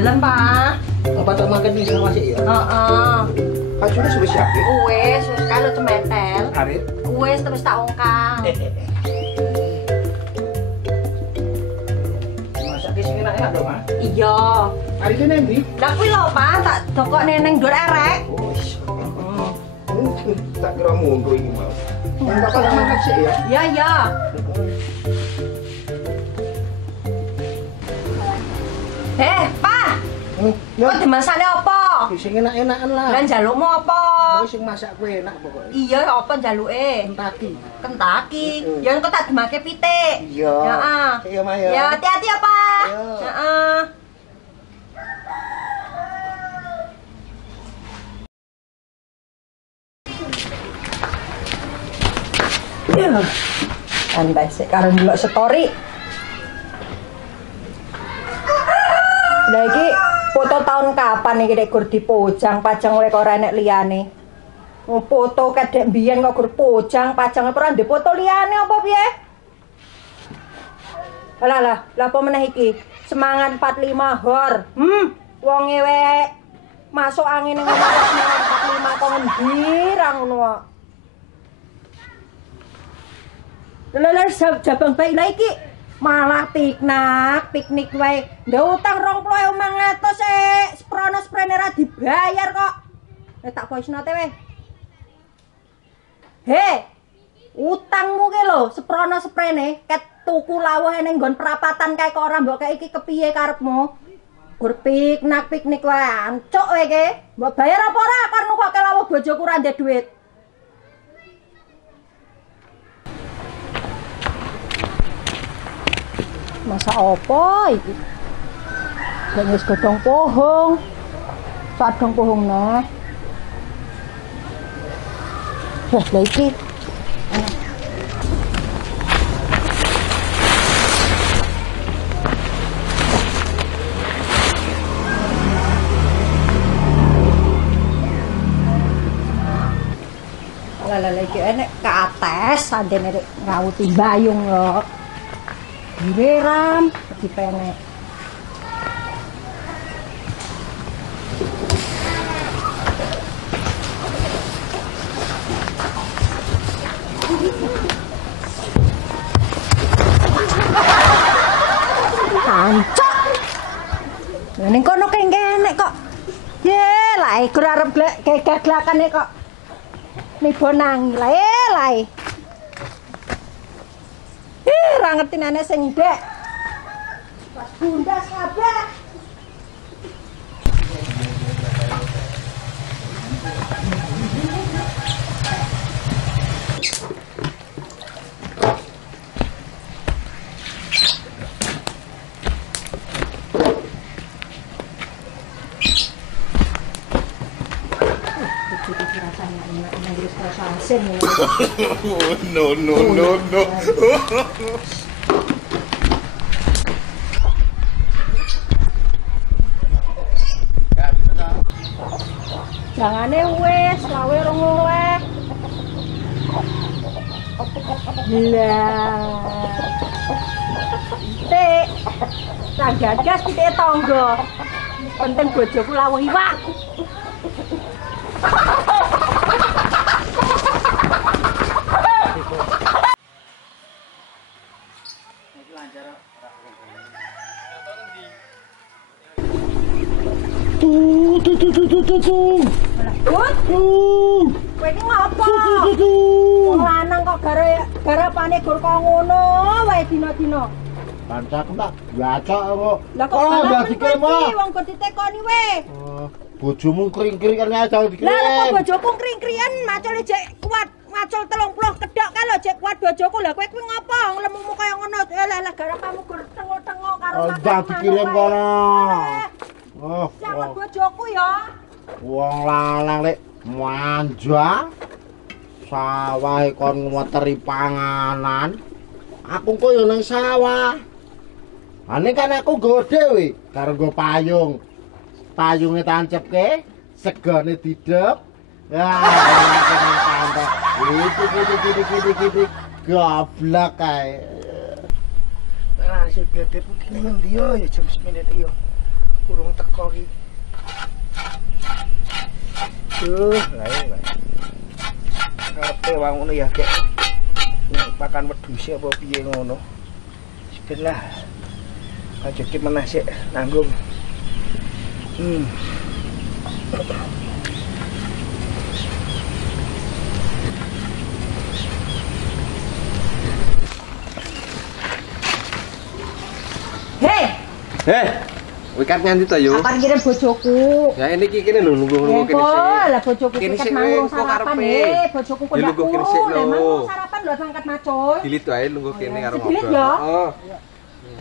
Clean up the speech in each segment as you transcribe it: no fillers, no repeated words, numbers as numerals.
dalam, Pak. Apa tak makan di sana masih ya? Heeh. Kacunya sudah siap ya? Wes kan lo cemetel. Arif. Wes terus tak ongkang. Masak di sini enak dong, Mas. Iya. Hari ini nanti. Lah kuwi lho, Pak, tak dokok neneng dur erek. Oh, tak kira mundur ini mau. Bapak tak makan sih ya? Ya, ya. Pak. Ya. Kok dimasakne apa? Sing enak-enakan lah. Lah njalukmu apa? Sing masak kue enak pokoknya. Iya, apa njaluke? Kentaki. Kentaki. Ya engko tak demake pitik. Iya. Heeh. Iya, Maya. Ya, hati-hati ya, Pak. Iya. Heeh. Ya. Santai sih karo ndelok story. Lah iki foto tahun kapan iki nek gur dipojang pajang oleh kok ora enek liyane. Foto kedek mbiyen kok gur pojang pajang ora ndek foto liyane apa piye? Lah apa meneh iki? Semangat 45 hor. Wonge wek masuk angin ning semangat 45 kok ngendi ra ngono kok. Lah jabang bayi lah iki malah piknik wae. Ndak utang 20.500 sprene ra dibayar kok. Tak voice note we. Utangmu ki lho sprene ket tuku lawuh ning nggon perapatan kae kok ora mbok kei iki kepiye karepmu? Gur piknik wae ancuk kowe iki. Mbok bayar apa ora karena kok lawuh bojoku ora ndek duit. Masa apa iki? Gak wis godhong pohong. Sadong pohong neh. Wah, lha iki. Lah iki enek ke atas sandene ngawuti bayung lho. Direram, dipenek. Hancur. Ning kono kengkenek kok. Ye, lah iku arep gegaglakan kok. Nibo nangi lae. Ora ngerti nane sing ndek. Pas bundas kabeh. No. Jangane wis lawe rong oleh. Lah. Tik. Tak gagas pitik tangga. Penting bojoku lawuh iwak. Tuh. Kowe iki ngopo? Wong lanang kok garapane gur kok ngono wae dina-dina. Kancaku tak baca kok. Lah kok enggak dikirim wae. Wong kok ditekoni we. Bojomu kring-kring kan aja dikirim. Lah kok bojoku kring-kringan macule jek kuat. Macul 30 kedok kan lho jek kuat bojoku. Lah kowe kuwi ngopo? Lemumu kaya ngono. Lah garapamu gur tengok-tengok karo enggak dikirim kono. Jangan bojoku ya. Wong lanang lek manja sawah kon ngweteri panganan. Aku kok yo nang sawah. Ane kan aku nggo dhewe karo nggo payung. Payunge tancepke, segone didep. Itu goblok kae. Si bebek mungkin ngendi yo jam 9 yo. Urung teko iki. Ayo. Karepe wong ngono ya gek. Makan wedhus apa piye ngono. Bismillah. Lanjut meneh sik nanggung. Wikat nyanti to yo. Apa kirim bojoku? Ya ini iki kene lho nunggu kene sik. Lah bojoku tiket mangurung sarapan bojoku kok ndak kene sik lho. Mangurung sarapan lho mangkat macoy. Dilit wae nunggu kene karo ngobrol. Dilit ya. Oh.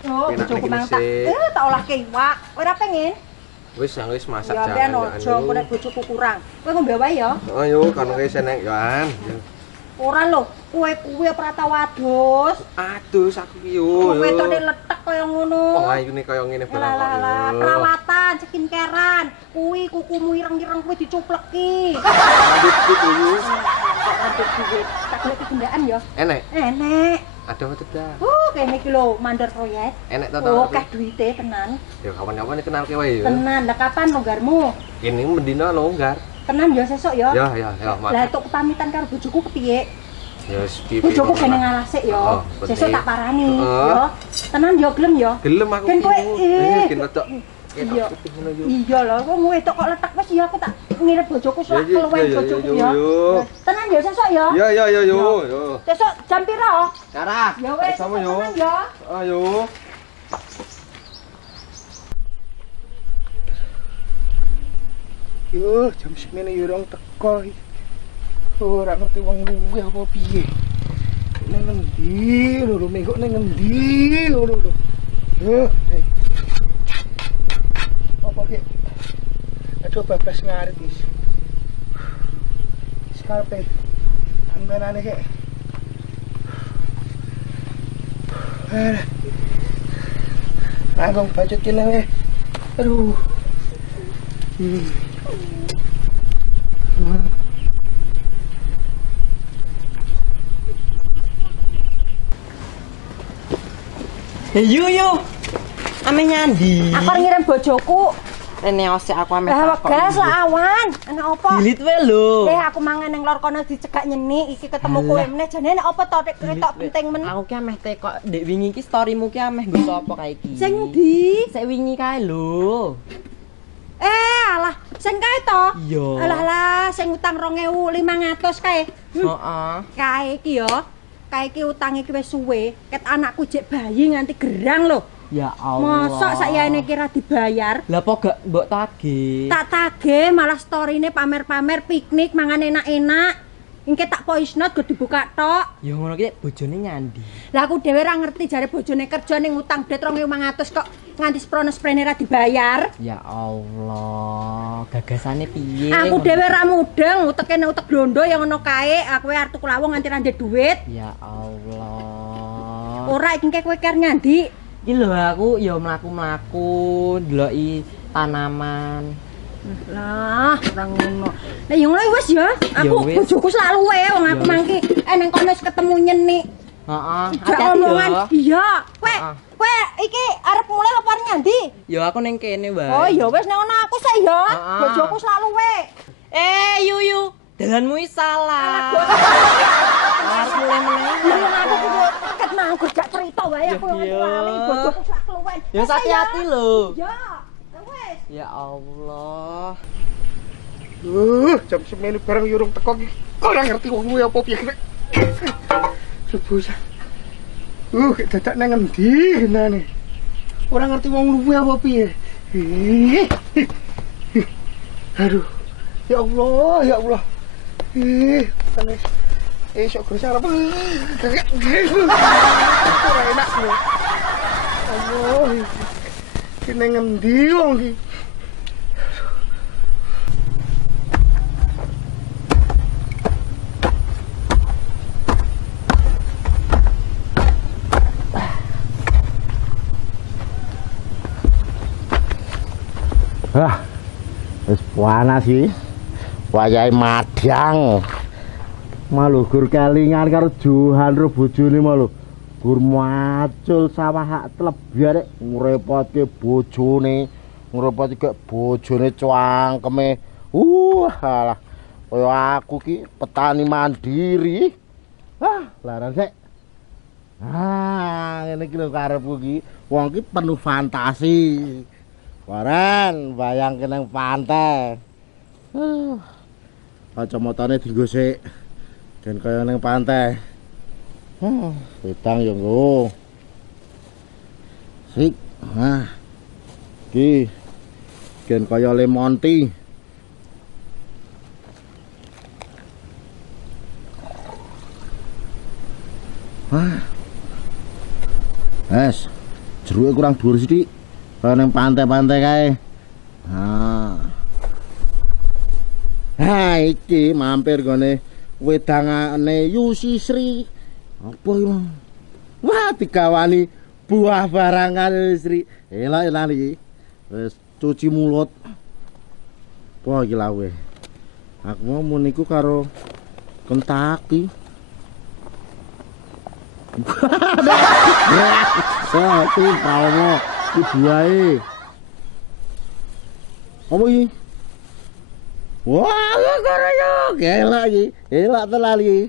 Oh, bojoku mang tak tak olah iwak. Ora pengen. Wis masak ya ben ojo kok nek bojoku kurang. Kowe ngombe wae ya. Oh yo kono kene senek yoan. Ora lho, kowe kuwi ora tau adus. Adus aku ki yo. Kowe tone letek kaya ngono. Oh ayune kaya ngene barang kok. Lah perawatan skincarean. Kuwi kukumu ireng-ireng kuwi dicupleki. Adit iki yo. Kok adit duit. Tak golek gendaan ya. Enek. Enek. Ada apa tidak? Kene iki lho mandor proyek. Enek to. Oh, kah duite tenan. Ya kapan-kapan kenalke wae yo. Tenan. Lah kapan longgarmu? Ini mendina longgar. Tenan ya sesuk ya. Ya, Mak. Lah tuk pamitan karo bojoku kepiye? Ya piye. Bojoku kene ngalasik ya. Sesuk tak parani ya. Tenan ya gelem ya. Gelem aku. Ken kowe ken wedok. Iya. Iya lho, kok wedok kok letak wis ya aku tak ngirit bojoku sak keluwen bojoku ya. Tenan ya sesuk ya. Ya yo. Sesuk jam pira? Cara. Ya wis, sama yo. tenan ya. Ayo. Yo, jam semene yo urung teko iki. Ora ngerti wong luwe apa piye. Ning endi lho mengko ning endi lho. Apa ki? Aduh bablas ngarit wis. Skarpe. Ambenane ki. Nanggung baju kene. Aduh. Yo, ame nyandi. Aku ngirim bojoku. Rene osek aku ame Lah takok. wegas lah awan. Ana apa? Dilit wae lho. Aku mangan nang lor kono dicegak nyenik iki ketemu kowe meneh jane nek apa to ketok penting men. Aku ki ameh teko ndek wingi ki storymu ki ameh nggo apa kae iki. Sing ndi? Sik wingi kae lho. Alah, sing kae to? Iya. Alah, sing utang 2.500 kae. Heeh. Kae iki ya. Kae iki utange ki wis suwe. Ket anakku jek bayi nganti gerang lho. Ya Allah. Mosok sakjane kira dibayar. Lah apa gak mbok tagih? Tak tagih malah storyne pamer-pamer piknik mangan enak-enak. Engke tak voice note go dibuka tok. Ya ngono ki bojone nyandi. Lah aku dhewe ora ngerti jare bojone kerja ning utang det 2.500 kok nganti sprono-sprene ra dibayar. Ya Allah, gagasane piye? Aku dhewe ra mudeng uteke nek utek blondo ya ngono kae, aku arep tuku lawang nganti ra ndek duit. Ya Allah. Ora iki kowe ker nyandi. Iki lho aku ya mlaku-mlaku ndeloki tanaman. Lah, ora ngono. Lah yo ngono wis ya. Aku bojoku selalu wae wong aku mangki nang kono wis ketemu nyenik. Heeh, hati-hati ya. Iya, kowe iki arep mulai apa nyandi? Ya aku ning kene wae. Oh ya wis nek ngono aku sik ya. Bojoku selalu wae. Yuyu, dalanmu salah. Arep mulai meneh. Aku kudu ket manggur gak cerita wae aku lali bojoku sak keluwen. Ya hati-hati lho. Ya. Wis. Ya Allah. Jam semene barang yo urung teko iki. Ora ngerti wong luwe apa piye. Subuh. Dadak nang endi genane? Ora ngerti wong luwe apa piye. Aduh. Ya Allah, ya Allah. Panas. Sok gosar apa? Ora enak lho. Allah. Ki nang endi wong iki? Wis panas iki. Wayahe madang. Malu gur kelingan karo Johan ro bojone malu. Gur macul sawah hak tlebiar ngrepotke bojone. ngrepot iki bojone cangkeme. Alah. Kaya aku ki petani mandiri. Laran sik. Ngene iki lho karepku ki. Wong ki penuh fantasi. Waran bayangke nang pantai. Kacamatane dienggo sik. Dan kaya nang pantai. Wedang yo nggo. Sik. Ki. Gen kaya lemonti. Jeruke kurang dhuwur sithik. Kaya nang pantai-pantai kae. Iki mampir gone wedangane Yusi Sri. Apa iki? Wah, digawani buah barangan Sri. Elak-elak iki. Wis cuci mulut. Apa iki lawe? Aku mau muniku karo Kentucky. Iki paomo iki buahe. Apa iki? Wah, karo yo, elak iki. Elak tenan iki.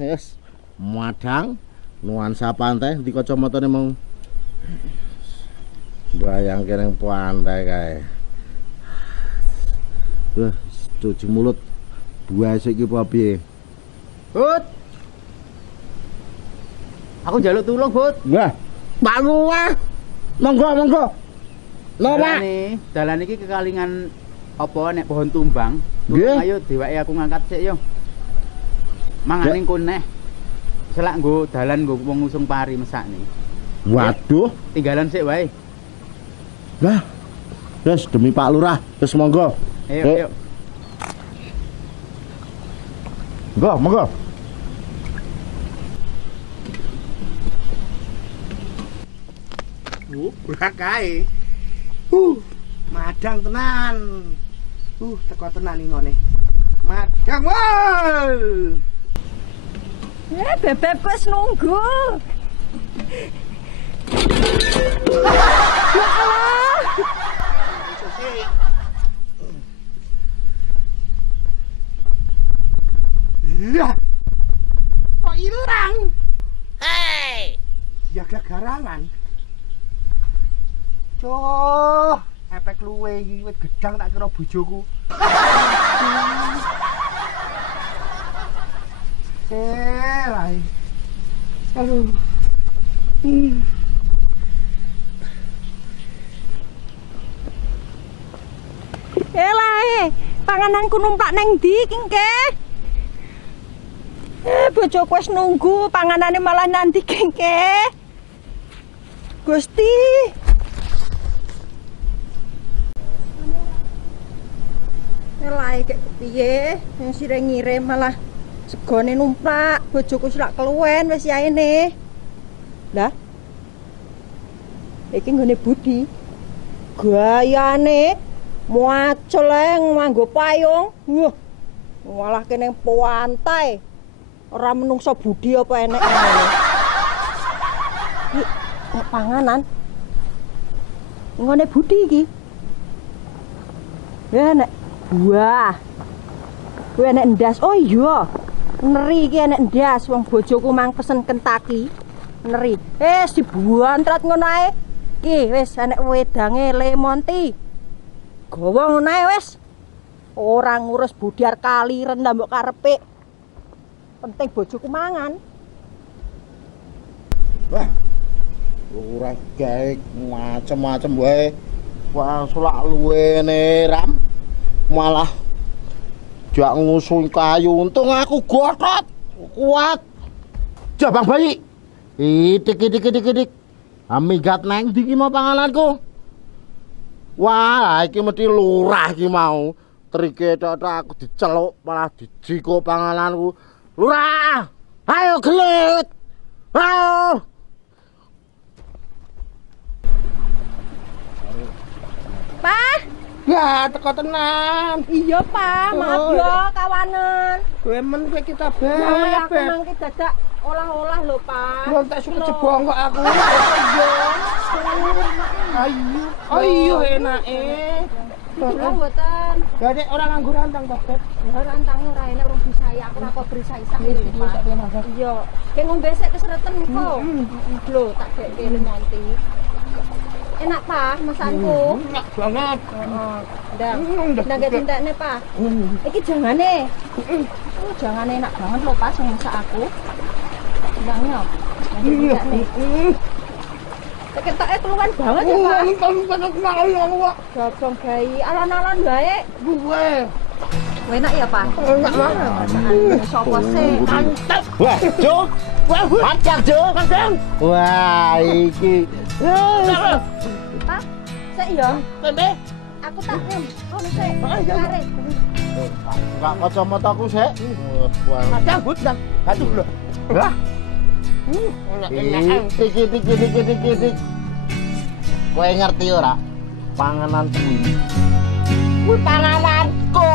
Wis madang nuansa pantai di kacamatane mau. Bayangke nang pantai kae. Cuci mulut. Buah sik iki apa piye? Bud. Aku njaluk tulung, Bud. Wah, Pak Luwah. Monggo. Lho, Pak. Dalan iki kekalingan apa nek pohon tumbang. Nggih. Ayo deweke aku ngangkat sik yo. Mangane engko neh. Selak nggo dalan nggo wong ngusung pari mesakne. Waduh, Tinggalan sik wae. lah. Wes demi Pak Lurah, wis monggo. Ayo. Monggo. Burak kae. Madang tenan. Teko tenan iki ngene. Madang wal. Bebek wis nunggu. Lah. Kok ilang? Hei. Ya garangan. Cuk, efek luwe iki wit gedang tak kira bojoku. Lai. Aduh. Pangananku numpak neng ndi iki engke? Bojoku wis nunggu, panganane malah nanti kengke. Gusti. Elai kek piye? Yang sire ngirim malah segone numpak. Bojoku wis lak keluwen wis yaene. Lah. Iki nggone Budi. Gayane muaceleng nganggo payung. Wah. Malah kene pantai. Ora menungso budi apa enek ngene. Iki panganan. Ngene Budi iki. Ya nek buah. Kuwi enek ndas. Oh iya. Neri iki enek ndas wong bojoku mang pesen Kentucky. Neri. Wis dibuantrat ngono ae. Iki wis enek wedange lemonti. Gawa ngono ae wis. Ora ngurus budiar kali rendah mbok karepe. Penting bojoku mangan. Wah. Ora gawe macem-macem wae. Wah, sulak luwene ram. Malah jak ngusul kayu. Untung aku gotot. Kuat. Jabang bayi. Idik. Amigat nang ndi ki mau pangananku. Wah, iki mesti lurah iki mau. Trike tok aku diceluk malah dijiko pangananku. Lurah! Ayo gelut! Ayo! Pak, Ya, teko tenan. iya Pak, maaf ya kawanan. Kowe men kowe kita Mama aku bebek. mangke dadak olah-olah lho Pak. Lu tak suka jebong kok aku. Iya. Ayo. Ayo enak Bilang mboten. Gak orang nganggur rantang toh, Beb. Ya rantangnya ora enak urung bisa ya, aku ora kok beri-isa iki, Pak. Iya, kayak ngombe sik kesereten kok. Lho, tak gekke Monty. Enak, Pak, masakanku. Enak banget. Heeh. Ndang gak tintekne, Pak. Iki jangane. Jangane enak banget lho, Pak, sing masak aku. Ndangnya. Ndang tintekne. Ketoknya keluar banget ya, Pak. Gabung bayi, alon-alon baik. Gue. Enak ya, Pak? Enak banget. Masakan sopo sih? Mantap. Wah, Jo. Macak, Jo. Wah, iki. Pak, sik ya. Tempe. Aku tak nyem. Ono sik. Tarik. Enggak kacamataku sik. Wah. Macam but dan. Aduh lho. Lah. Enak-enak. Tik. Kowe ngerti ora? Panganan kuwi. Kuwi pangananku.